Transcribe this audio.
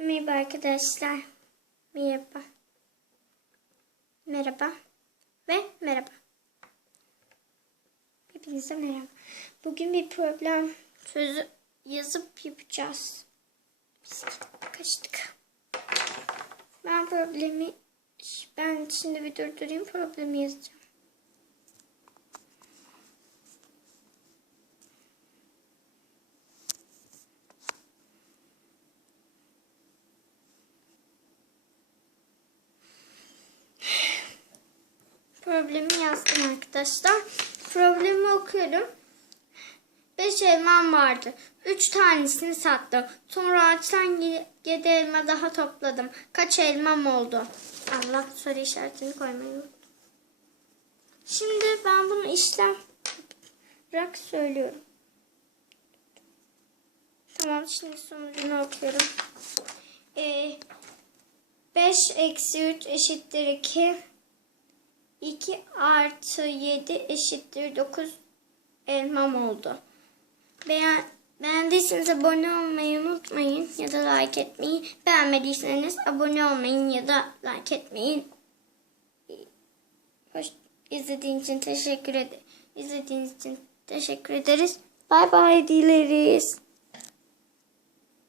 Merhaba arkadaşlar. Merhaba. Merhaba. Ve merhaba. Hepinize merhaba. Bugün bir problem sözü yazıp yapacağız. Biz kaçtık. Ben problemi ben şimdi bir durdurayım problemi yazacağım. Problemi yazdım arkadaşlar. Problemi okuyorum. 5 elmam vardı. 3 tanesini sattım. Sonra ağaçtan 7 elma daha topladım. Kaç elmam oldu? Allah soru işaretini koymayı. Şimdi ben bunu işlem olarak söylüyorum. Tamam şimdi sonucunu okuyorum. Ee, 5 eksi 3 eşittir 2. 2 artı 7 eşittir 9 elmam oldu. Beğen, beğendiyseniz abone olmayı unutmayın ya da like etmeyi. Beğenmediyseniz abone olmayın ya da like etmeyin. Hoş, izlediğiniz için teşekkür ederim. İzlediğiniz için teşekkür ederiz. Bay bay dileriz.